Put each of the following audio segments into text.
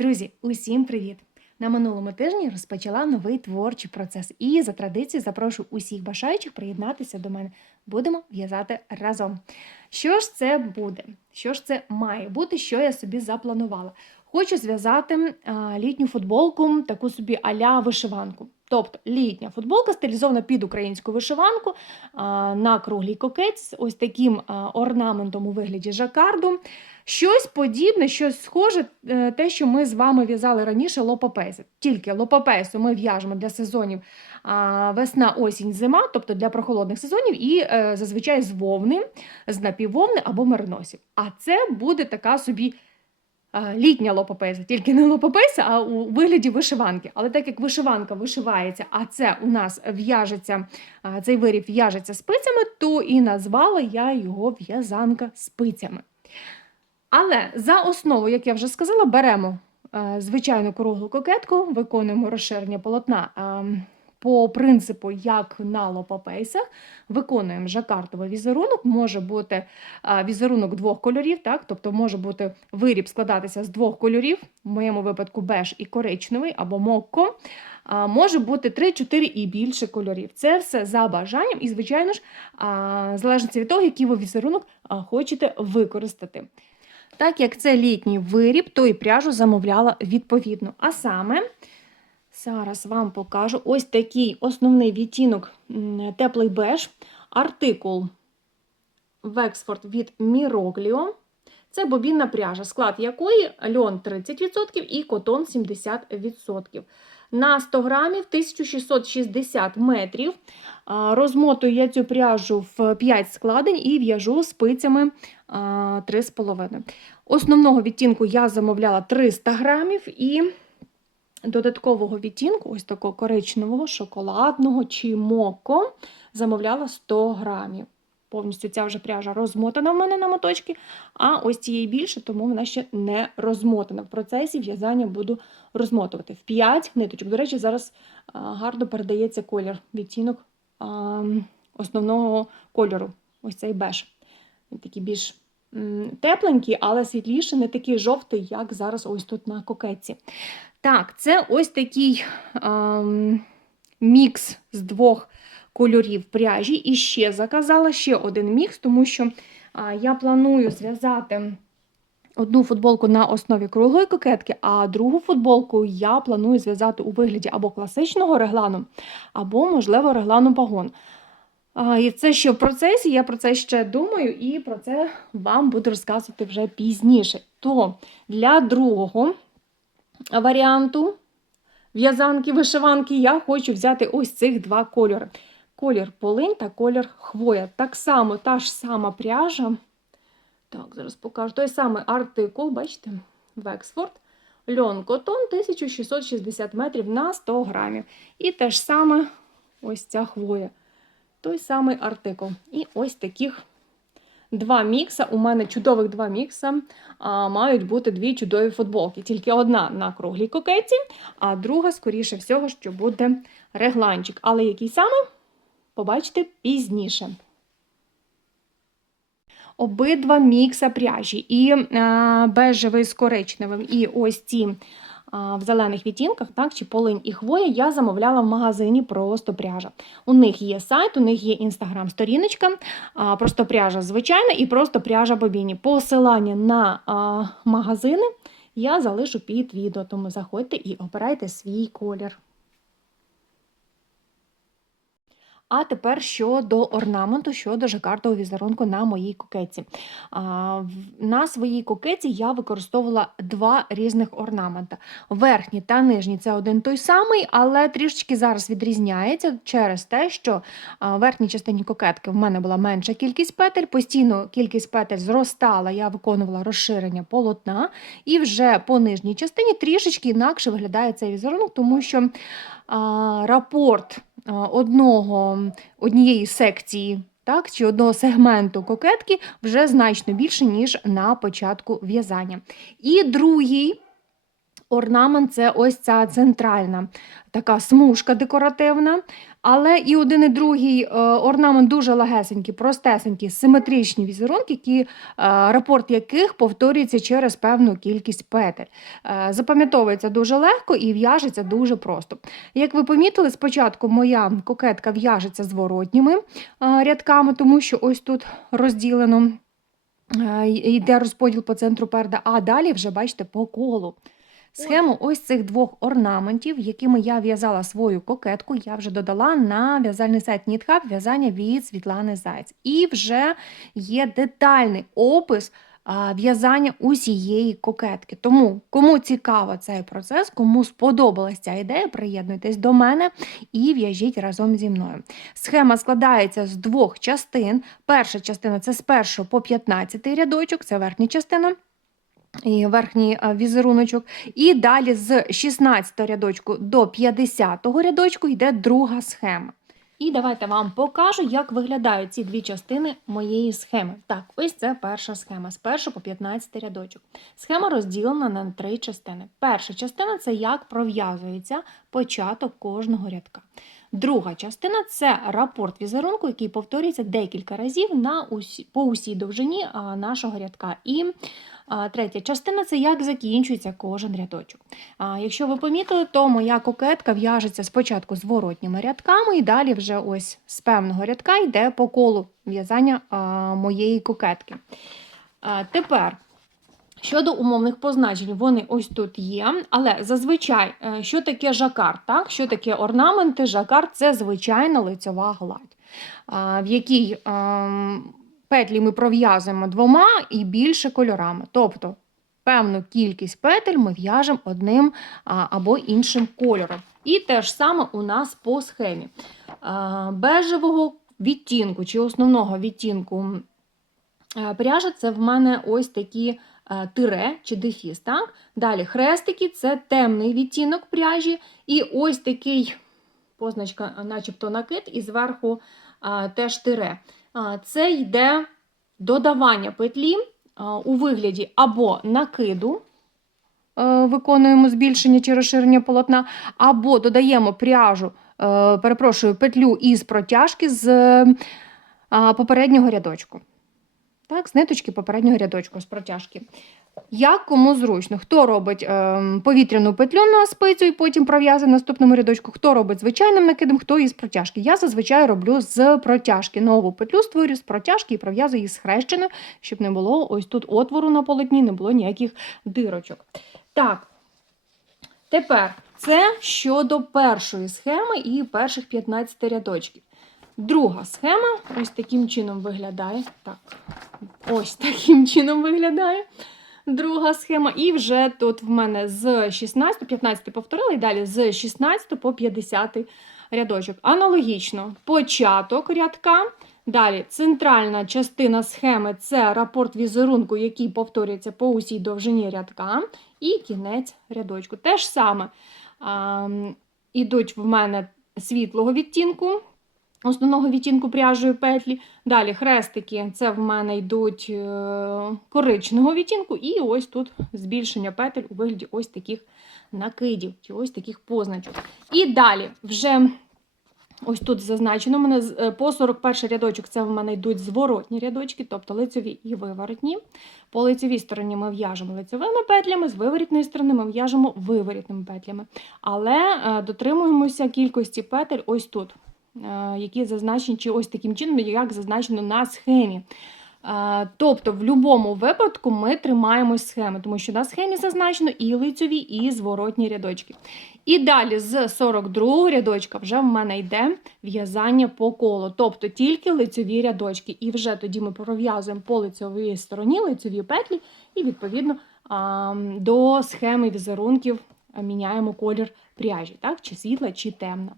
Друзі, усім привіт! На минулому тижні розпочала новий творчий процес і за традицією запрошую усіх бажаючих приєднатися до мене. Будемо в'язати разом. Що ж це буде? Що ж це має бути, що я собі запланувала? Хочу зв'язати літню футболку, таку собі аля вишиванку. Тобто літня футболка стилізована під українську вишиванку а, на круглій з ось таким орнаментом у вигляді жакарду. Щось подібне, щось схоже, е, те, що ми з вами в'язали раніше лопапейси. Тільки лопапейсу ми в'яжемо для сезонів весна, осінь, зима, тобто для прохолодних сезонів, і е, зазвичай з вовни, з напіввовни або мериносів. А це буде така собі а, літня лопапейса, тільки не лопапейса, а у вигляді вишиванки. Але так як вишиванка вишивається, а це у нас в'яжеться, цей виріб в'яжеться спицями, то і назвала я його в'язанка спицями. Але за основу, як я вже сказала, беремо е, звичайну круглу кокетку, виконуємо розширення полотна е, по принципу, як на лопапейсах, виконуємо жакартовий візерунок, може бути е, візерунок двох кольорів, так? тобто може бути виріб складатися з двох кольорів, в моєму випадку беж і коричневий або мокко. Може бути 3-4 і більше кольорів. Це все за бажанням, і, звичайно ж, а, залежить від того, який ви візерунок хочете використати. Так як це літній виріб, то і пряжу замовляла відповідно. А саме, зараз вам покажу ось такий основний відтінок теплий беж, артикул Вексфорд від Мірогліо. Це бобінна пряжа, склад якої льон 30% і котон 70%. На 100 грамів 1660 метрів. Розмотую я цю пряжу в 5 складень і в'яжу спицями а, 3,5. Основного відтінку я замовляла 300 грамів і додаткового відтінку, ось такого коричневого, шоколадного чи моко, замовляла 100 грамів. Повністю ця вже пряжа розмотана в мене на моточки, а ось цієї більше, тому вона ще не розмотана. В процесі в'язання буду розмотувати. В 5 ниточок. До речі, зараз гарно передається колір, відтінок основного кольору. Ось цей беж. Він такий більш тепленький, але світліший, не такий жовтий, як зараз ось тут на кокетці. Так, це ось такий ем, мікс з двох кольорів пряжі. І ще заказала ще один мікс, тому що я планую зв'язати одну футболку на основі круглої кокетки, а другу футболку я планую зв'язати у вигляді або класичного реглану, або, можливо, реглану пагон. І це ще в процесі, я про це ще думаю, і про це вам буду розказувати вже пізніше. То для другого варіанту в'язанки, вишиванки я хочу взяти ось цих два кольори. Колір полинь та колір хвоя. Так само та ж сама пряжа. Так, зараз покажу. Той самий артикул, бачите, Вексфорд. Льон котон 1660 метрів на 100 грамів. І те ж саме ось ця хвоя. Той самий артикул. І ось таких два мікса. У мене чудових два мікса. А, мають бути дві чудові футболки. Тільки одна на круглій кокеті, а друга, скоріше всього, що буде регланчик. Але який саме? Побачите пізніше. Обидва мікса пряжі, і а, бежевий з коричневим, і ось ці а, в зелених відтінках, так, чи полинь і хвоя, я замовляла в магазині просто пряжа. У них є сайт, у них є інстаграм-сторіночка, просто пряжа звичайна і просто пряжа бобіні. Посилання на а, магазини я залишу під відео, тому заходьте і обирайте свій колір. А тепер щодо орнаменту, щодо жакартового візерунку на моїй в- На своїй кокетці я використовувала два різних орнамента. Верхній та нижній це один той самий, але трішечки зараз відрізняється через те, що в верхній частині кокетки в мене була менша кількість петель, постійно кількість петель зростала, я виконувала розширення полотна, і вже по нижній частині трішечки інакше виглядає цей візерунок, тому що рапорт одного, однієї секції так, чи одного сегменту кокетки вже значно більше, ніж на початку в'язання. І другий Орнамент це ось ця центральна така смужка декоративна. Але і один, і другий е, орнамент дуже легесенький, простесенький, симетричні візерунки, які, е, рапорт яких повторюється через певну кількість петель. Е, Запам'ятовується дуже легко і в'яжеться дуже просто. Як ви помітили, спочатку моя кокетка в'яжеться зворотніми рядками, тому що ось тут розділено йде розподіл по центру перда, а далі вже бачите по колу. Схему ось цих двох орнаментів, якими я в'язала свою кокетку, я вже додала на в'язальний сайт NeedHub в'язання від Світлани Зайць. І вже є детальний опис в'язання усієї кокетки. Тому, кому цікаво цей процес, кому сподобалась ця ідея, приєднуйтесь до мене і в'яжіть разом зі мною. Схема складається з двох частин. Перша частина це з 1 по 15 рядочок, це верхня частина. І верхній а, візеруночок. І далі з 16 рядочку до 50 рядочку йде друга схема. І давайте вам покажу, як виглядають ці дві частини моєї схеми. Так, ось це перша схема з 1 по 15 рядочок. Схема розділена на три частини. Перша частина це як пров'язується початок кожного рядка. Друга частина це рапорт візерунку, який повторюється декілька разів на усі, по усій довжині нашого рядка. І третя частина це як закінчується кожен рядочок. Якщо ви помітили, то моя кокетка в'яжеться спочатку зворотніми рядками, і далі вже ось з певного рядка йде по колу в'язання моєї кокетки. Тепер. Щодо умовних позначень, вони ось тут є, але зазвичай, е, що таке жакар, так? що таке орнаменти, жакар це звичайна лицьова гладь, в якій ем, петлі ми пров'язуємо двома і більше кольорами. Тобто певну кількість петель ми в'яжемо одним або іншим кольором. І те ж саме у нас по схемі. Бежевого відтінку чи основного відтінку е, пряжа це в мене ось такі е, тире чи дефіс. Так? Далі хрестики це темний відтінок пряжі, і ось такий позначка, начебто накид, і зверху а, теж тире. А, Це йде додавання петлі а, у вигляді або накиду. е, Виконуємо збільшення чи розширення полотна, або додаємо пряжу, е, перепрошую, петлю із протяжки з е, попереднього рядочку. Так, з ниточки попереднього рядочку з протяжки. Як кому зручно, хто робить е, повітряну петлю на спицю і потім пров'язує наступному рядочку, хто робить звичайним накидом, хто із протяжки. Я зазвичай роблю з протяжки. Нову петлю створюю з протяжки і пров'язую її схрещеною, щоб не було ось тут отвору на полотні, не було ніяких дирочок. Так, тепер це щодо першої схеми і перших 15 рядочків. Друга схема ось таким чином виглядає. Так, ось таким чином виглядає. Друга схема. І вже тут в мене з 16, 15 повторила, і далі з 16 по 50 рядочок. Аналогічно, початок рядка. Далі центральна частина схеми це рапорт візерунку, який повторюється по усій довжині рядка, і кінець рядочку. Те ж саме а, ідуть в мене світлого відтінку, основного відтінку пряжої петлі. Далі хрестики, це в мене йдуть е, коричневого відтінку, і ось тут збільшення петель у вигляді ось таких накидів, чи ось таких позначок. І далі вже ось тут зазначено, мене е, по 41 рядочок це в мене йдуть зворотні рядочки, тобто лицеві і виворотні. По лицевій стороні ми в'яжемо лицевими петлями, з виворітної сторони ми в'яжемо виворітними петлями. Але е, дотримуємося кількості петель ось тут які зазначені чи ось таким чином, як зазначено на схемі. Е, Тобто, в будь-якому випадку ми тримаємось схеми, тому що на схемі зазначено і лицьові, і зворотні рядочки. І далі з 42 рядочка вже в мене йде в'язання по колу, тобто тільки лицьові рядочки. І вже тоді ми пров'язуємо по лицьовій стороні лицьові петлі, і відповідно до схеми візерунків міняємо колір пряжі, так? чи світла, чи темна.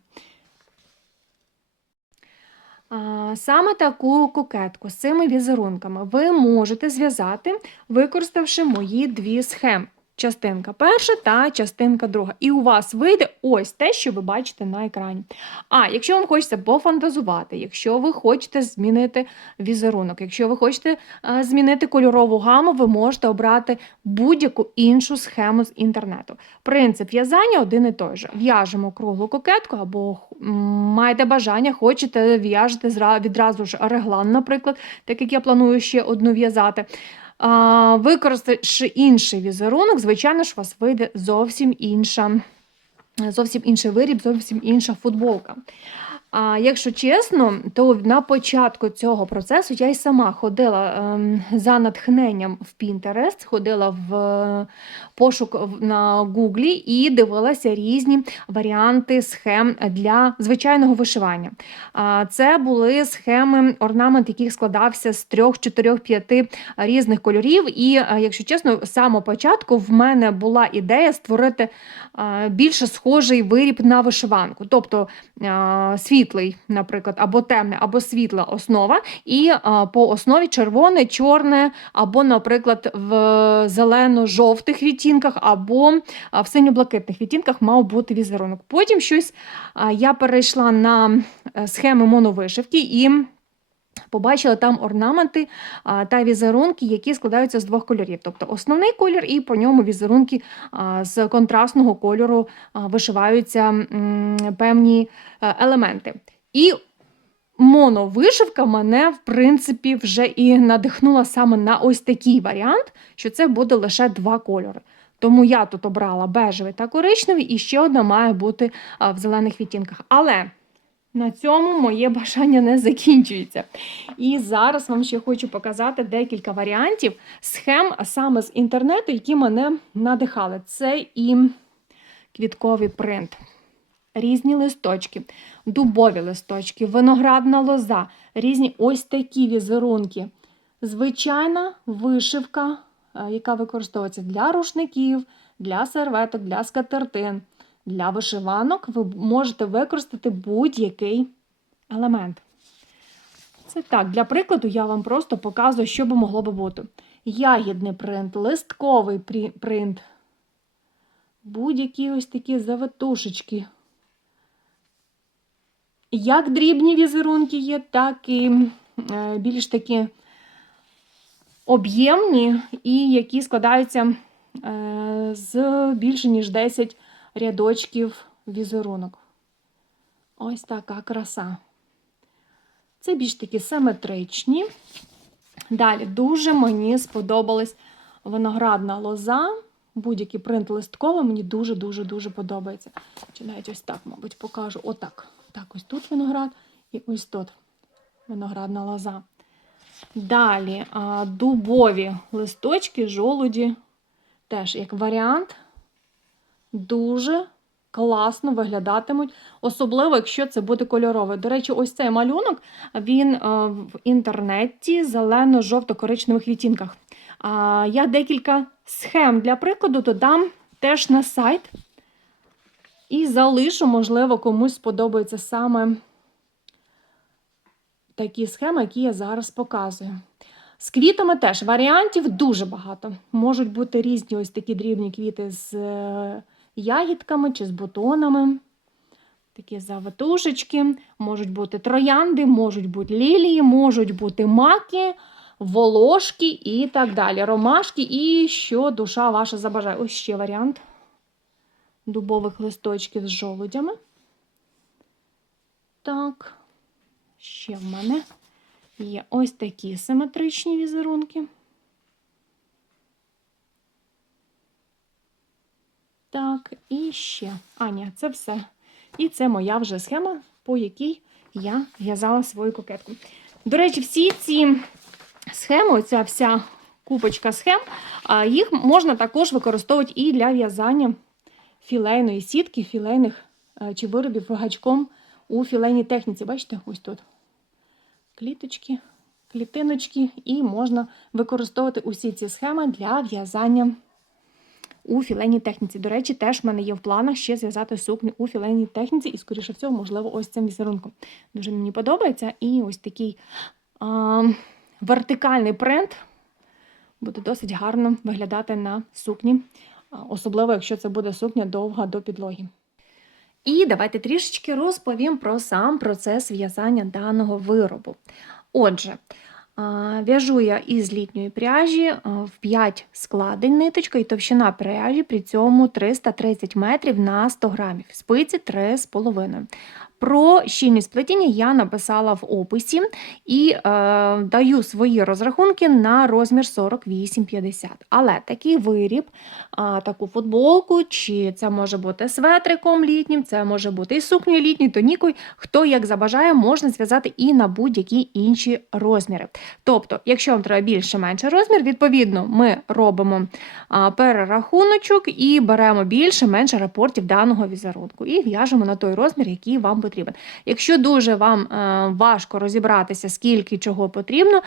Саме таку кукетку з цими візерунками ви можете зв'язати, використавши мої дві схеми. Частинка перша та частинка друга. І у вас вийде ось те, що ви бачите на екрані. А якщо вам хочеться пофантазувати, якщо ви хочете змінити візерунок, якщо ви хочете е, змінити кольорову гаму, ви можете обрати будь-яку іншу схему з інтернету. Принцип в'язання один і той же. В'яжемо круглу кокетку або маєте бажання, хочете в'яжете відразу ж реглан, наприклад, так як я планую ще одну в'язати. Використавши інший візерунок, звичайно ж, у вас вийде зовсім інша, зовсім інший виріб, зовсім інша футболка. А якщо чесно, то на початку цього процесу я й сама ходила ем, за натхненням в Pinterest, ходила в е, пошук на Гуглі і дивилася різні варіанти схем для звичайного вишивання. А, Це були схеми, орнамент, яких складався з трьох, чотирьох, п'яти різних кольорів. І, е, якщо чесно, з самого початку в мене була ідея створити е, більше схожий виріб на вишиванку. Тобто е, світлий, наприклад, або темне, або світла основа, і е, по основі червоне, чорне, або, наприклад, в зелено-жовтих відтінках, або е, в синьо-блакитних відтінках мав бути візерунок. Потім щось е, я перейшла на схеми моновишивки і. Побачила там орнаменти та візерунки, які складаються з двох кольорів. Тобто основний колір, і по ньому візерунки з контрастного кольору вишиваються певні е, елементи. І моновишивка мене, в принципі, вже і надихнула саме на ось такий варіант, що це буде лише два кольори. Тому я тут обрала бежевий та коричневий, і ще одна має бути в зелених відтінках. Але на цьому моє бажання не закінчується. І зараз вам ще хочу показати декілька варіантів схем саме з інтернету, які мене надихали. Це і квітковий принт, різні листочки, дубові листочки, виноградна лоза, різні ось такі візерунки. Звичайна вишивка, е, яка використовується для рушників, для серветок, для скатертин. Для вишиванок ви можете використати будь-який елемент. Це так, для прикладу я вам просто показую, що би могло би бути. Ягідний принт, листковий принт, будь-які ось такі завитушечки. Як дрібні візерунки є, так і е, більш такі об'ємні, і які складаються е, з більше ніж 10 рядочків візерунок. Ось така краса. Це більш такі симетричні. Далі дуже мені сподобалась виноградна лоза. Будь-який принт листковий мені дуже-дуже-дуже подобається. Чи навіть ось так, мабуть, покажу. Отак. Так, ось тут виноград і ось тут виноградна лоза. Далі дубові листочки, жолуді. Теж як варіант дуже класно виглядатимуть, особливо, якщо це буде кольорове. До речі, ось цей малюнок він е, в інтернеті зелено-жовто-коричневих відтінках. Я декілька схем для прикладу додам теж на сайт. І залишу, можливо, комусь сподобаються саме такі схеми, які я зараз показую. З квітами теж варіантів дуже багато. Можуть бути різні ось такі дрібні квіти з е, ягідками чи з бутонами. Такі завитушечки, можуть бути троянди, можуть бути лілії, можуть бути маки, волошки і так далі. Ромашки, і що душа ваша забажає. Ось ще варіант дубових листочків з жолудями. Так, ще в мене є ось такі симетричні візерунки. Так, і ще. А, ні, це все. І це моя вже схема, по якій я в'язала свою кокетку. До речі, всі ці схеми, оця вся купочка схем, їх можна також використовувати і для в'язання філейної сітки, філейних е, чи виробів гачком у філейній техніці. Бачите, ось тут кліточки, клітиночки, і можна використовувати усі ці схеми для в'язання у філейній техніці. До речі, теж в мене є в планах ще зв'язати сукню у філейній техніці, і, скоріше всього, можливо, ось цим візерунком. Дуже мені подобається. І ось такий а, вертикальний принт буде досить гарно виглядати на сукні особливо якщо це буде сукня довга до підлоги. І давайте трішечки розповім про сам процес в'язання даного виробу. Отже, в'яжу я із літньої пряжі в 5 складень ниточка і товщина пряжі при цьому 330 метрів на 100 грамів, спиці 3,5. Про щільність плетіння я написала в описі і е, даю свої розрахунки на розмір 48-50. Але такий виріб, а, таку футболку, чи це може бути светриком літнім, це може бути і сукнею літньою, тонікою, хто як забажає, можна зв'язати і на будь-які інші розміри. Тобто, якщо вам треба більше менше розмір, відповідно, ми робимо а, перерахуночок і беремо більше менше рапортів даного візерунку і в'яжемо на той розмір, який вам потрібен. Якщо дуже вам е, важко розібратися, скільки чого потрібно,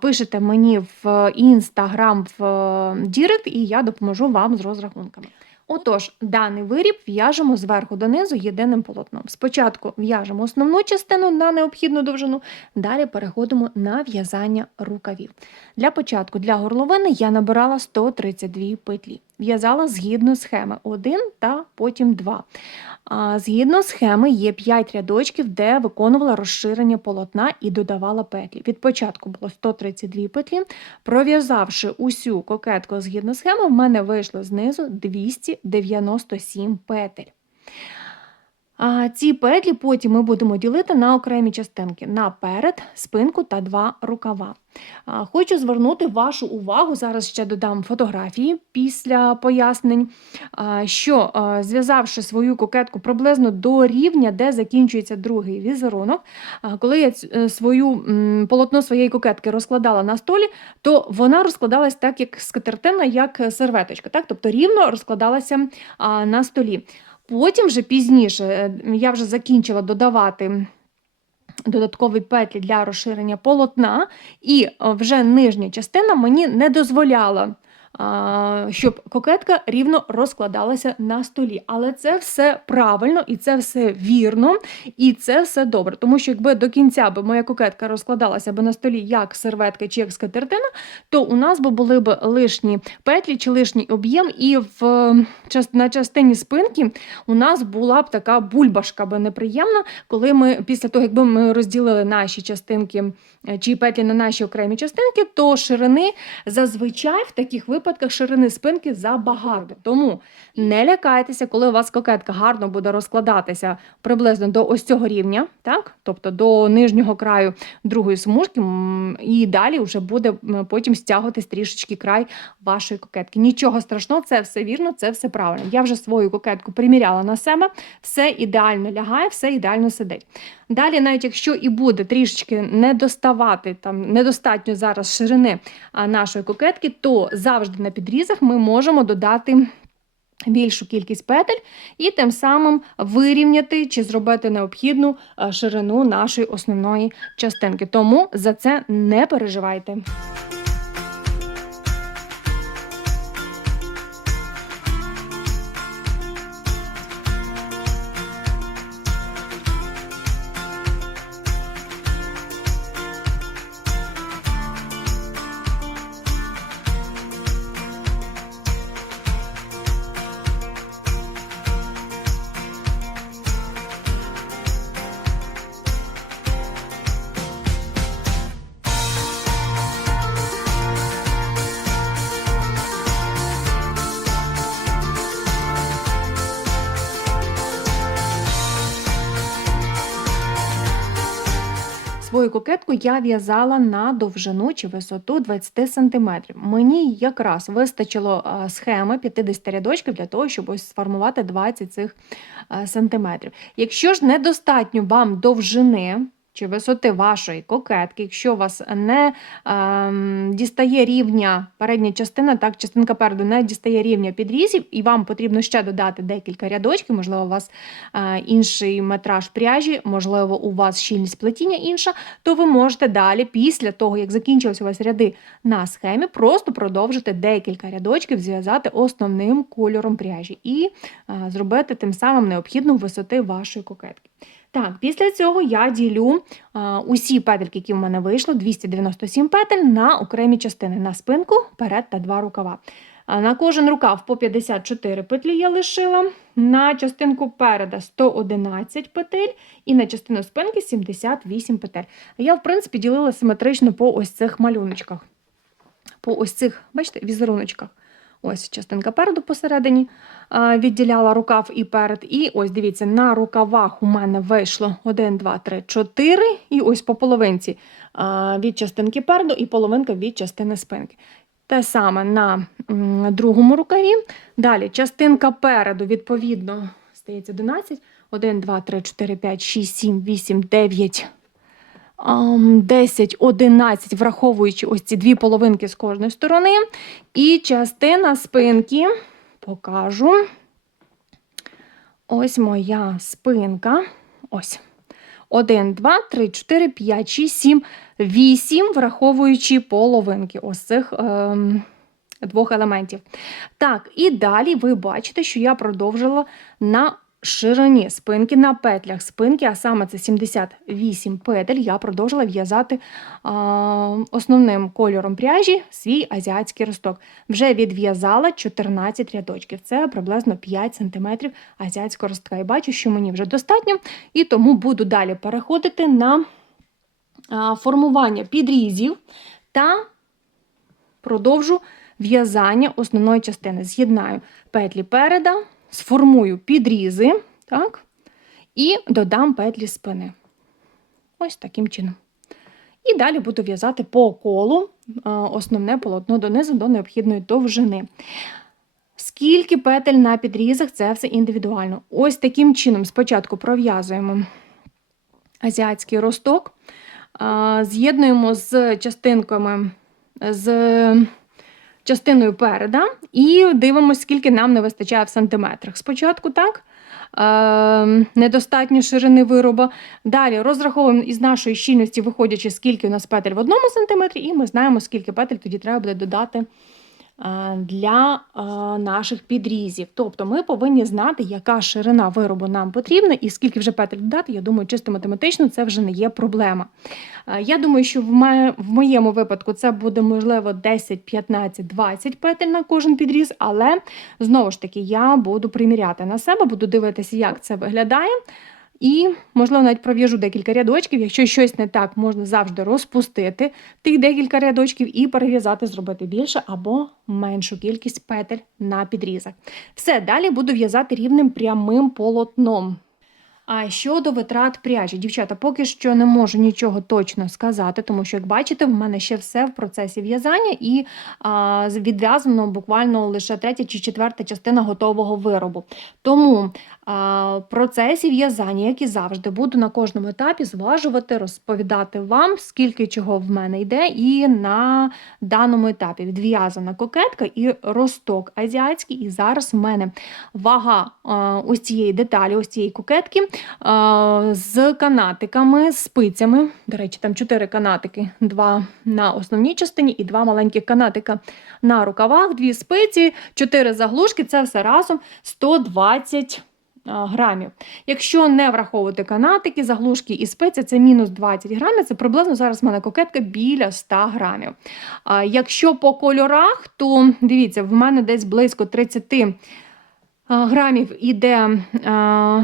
пишете мені в інстаграм в Дірект, і я допоможу вам з розрахунками. Отож, даний виріб в'яжемо зверху донизу єдиним полотном. Спочатку в'яжемо основну частину на необхідну довжину, далі переходимо на в'язання рукавів. Для початку для горловини я набирала 132 петлі. В'язала згідно схеми 1 та потім 2. А, Згідно схеми є 5 рядочків, де виконувала розширення полотна і додавала петлі. Від початку було 132 петлі. Пров'язавши усю кокетку згідно схеми, в мене вийшло знизу 297 петель. А ці петлі потім ми будемо ділити на окремі частинки наперед, спинку та два рукава. Хочу звернути вашу увагу, зараз ще додам фотографії після пояснень, що зв'язавши свою кокетку приблизно до рівня, де закінчується другий візерунок, коли я е, свою полотно своєї кокетки розкладала на столі, то вона розкладалась так, як скатертина, як серветочка, так? тобто рівно розкладалася на столі. Потім вже пізніше е, я вже закінчила додавати додаткові петлі для розширення полотна, і е, вже нижня частина мені не дозволяла. Щоб кокетка рівно розкладалася на столі. Але це все правильно і це все вірно, і це все добре. Тому що якби до кінця би моя кокетка розкладалася би на столі як серветка чи як скатертина, то у нас би були б лишні петлі чи лишній об'єм, і в на частині спинки у нас була б така бульбашка би неприємна, коли ми після того, якби ми розділили наші частинки е, чи петлі на наші окремі частинки, то ширини зазвичай в таких випадках ширини спинки забагато. Тому не лякайтеся, коли у вас кокетка гарно буде розкладатися приблизно до ось цього рівня, так? тобто до нижнього краю другої смужки, і далі вже буде потім стягуватись трішечки край вашої кокетки. Нічого страшного, це все вірно, це все правильно. Я вже свою кокетку приміряла на себе, все ідеально лягає, все ідеально сидить. Далі, навіть якщо і буде трішечки не доставати, там недостатньо зараз ширини нашої кокетки, то завжди на підрізах ми можемо додати. Більшу кількість петель і тим самим вирівняти чи зробити необхідну е, ширину нашої основної частинки. Тому за це не переживайте. Свою кокетку я в'язала на довжину чи висоту 20 см. Мені якраз вистачило схеми 50 рядочків для того, щоб ось сформувати 20 цих сантиметрів. Якщо ж недостатньо вам довжини, чи висоти вашої кокетки, якщо вас не ем, дістає рівня передня частина, так, частинка переду не дістає рівня підрізів, і вам потрібно ще додати декілька рядочків, можливо, у вас е, інший метраж пряжі, можливо, у вас щільність плетіння інша, то ви можете далі, після того, як закінчились у вас ряди на схемі, просто продовжити декілька рядочків, зв'язати основним кольором пряжі і е, зробити тим самим необхідну висоти вашої кокетки. Так, після цього я ділю а, усі петельки, які в мене вийшло, 297 петель на окремі частини на спинку, перед та два рукава. А На кожен рукав по 54 петлі я лишила, на частинку переда 111 петель і на частину спинки 78 петель. Я, в принципі, ділила симетрично по ось цих малюночках. По ось цих, бачите, візеруночках. Ось частинка переду посередині відділяла рукав і перед. І ось дивіться, на рукавах у мене вийшло 1, 2, 3, 4. І ось по половинці від частинки переду і половинка від частини спинки. Те саме на другому рукаві. Далі частинка переду, відповідно, стається 11. 1, 2, 3, 4, 5, 6, 7, 8, 9, ам, 10, 11, враховуючи ось ці дві половинки з кожної сторони. І частина спинки покажу. Ось моя спинка. Ось. 1, 2, 3, 4, 5, 6, 7, 8, враховуючи половинки ось цих ем, двох елементів. Так, і далі ви бачите, що я продовжила на ширині спинки, на петлях спинки, а саме це 78 петель, я продовжила в'язати основним кольором пряжі свій азіатський росток. Вже відв'язала 14 рядочків. Це приблизно 5 см азіатського ростка. І бачу, що мені вже достатньо, і тому буду далі переходити на формування підрізів та продовжу в'язання основної частини. З'єднаю петлі переда, сформую підрізи, так, і додам петлі спини. Ось таким чином. І далі буду в'язати по колу основне полотно донизу до необхідної довжини. Скільки петель на підрізах, це все індивідуально. Ось таким чином спочатку пров'язуємо азіатський росток, з'єднуємо з частинками, з частиною переда і дивимося, скільки нам не вистачає в сантиметрах. Спочатку так. е, Недостатньо ширини вироба. Далі розраховуємо із нашої щільності, виходячи, скільки у нас петель в одному сантиметрі, і ми знаємо, скільки петель тоді треба буде додати для е, наших підрізів. Тобто ми повинні знати, яка ширина виробу нам потрібна, і скільки вже петель додати. Я думаю, чисто математично це вже не є проблема. Е, Я думаю, що в моєму випадку це буде можливо 10, 15, 20 петель на кожен підріз, але знову ж таки я буду приміряти на себе, буду дивитися, як це виглядає. І, можливо, навіть пров'яжу декілька рядочків. Якщо щось не так, можна завжди розпустити тих декілька рядочків і перев'язати, зробити більше або меншу кількість петель на підрізах. Все, далі буду в'язати рівним прямим полотном. А щодо витрат пряжі, дівчата, поки що не можу нічого точно сказати, тому що, як бачите, в мене ще все в процесі в'язання і а, відв'язано буквально лише третя чи четверта частина готового виробу. Тому процесі в'язання, як і завжди, буду на кожному етапі зважувати, розповідати вам, скільки чого в мене йде, і на даному етапі відв'язана кокетка і росток азіатський. І зараз в мене вага ось цієї деталі, ось цієї кокетки з канатиками, спицями. До речі, там чотири канатики, два на основній частині і два маленьких канатика на рукавах, дві спиці, чотири заглушки. Це все разом 120 а, грамів. Якщо не враховувати канатики, заглушки і спиці, це мінус 20 грамів. Це приблизно зараз в мене кокетка біля 100 грамів. Якщо по кольорах, то дивіться, в мене десь близько 30 грамів іде а,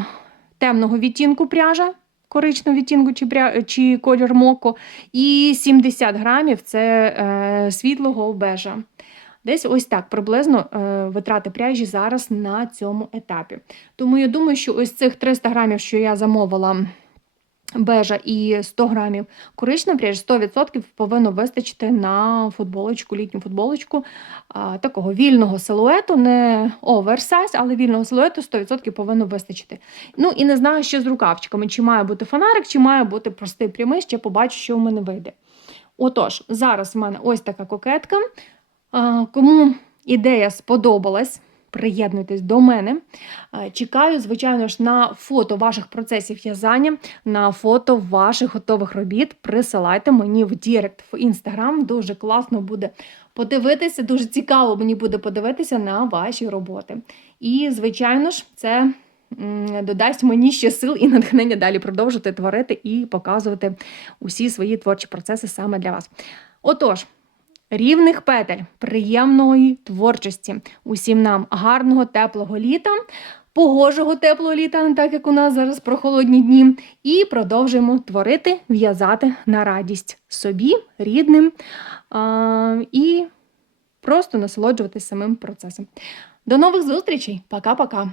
темного відтінку пряжа. Коричневого відтінку чи, пря... чи колір моко, і 70 грамів це е, світлого бежа. Десь ось так приблизно е, витрати пряжі зараз на цьому етапі. Тому я думаю, що ось цих 300 грамів, що я замовила бежа і 100 грамів коричневої пряжі, 100% повинно вистачити на футболочку, літню футболочку а, такого вільного силуету, не оверсайз, але вільного силуету 100% повинно вистачити. Ну і не знаю, що з рукавчиками, чи має бути фонарик, чи має бути простий прямий, ще побачу, що в мене вийде. Отож, зараз в мене ось така кокетка. Кому ідея сподобалась, приєднуйтесь до мене. Чекаю, звичайно ж, на фото ваших процесів в'язання, на фото ваших готових робіт. Присилайте мені в Дірект в інстаграм. Дуже класно буде подивитися, дуже цікаво мені буде подивитися на ваші роботи. І, звичайно ж, це додасть мені ще сил і натхнення далі продовжувати творити і показувати усі свої творчі процеси саме для вас. Отож. Рівних петель, приємної творчості. Усім нам гарного, теплого літа, погожого теплого літа, не так як у нас зараз прохолодні дні. І продовжуємо творити, в'язати на радість собі, рідним а, і просто насолоджуватись самим процесом. До нових зустрічей! Пока-пока!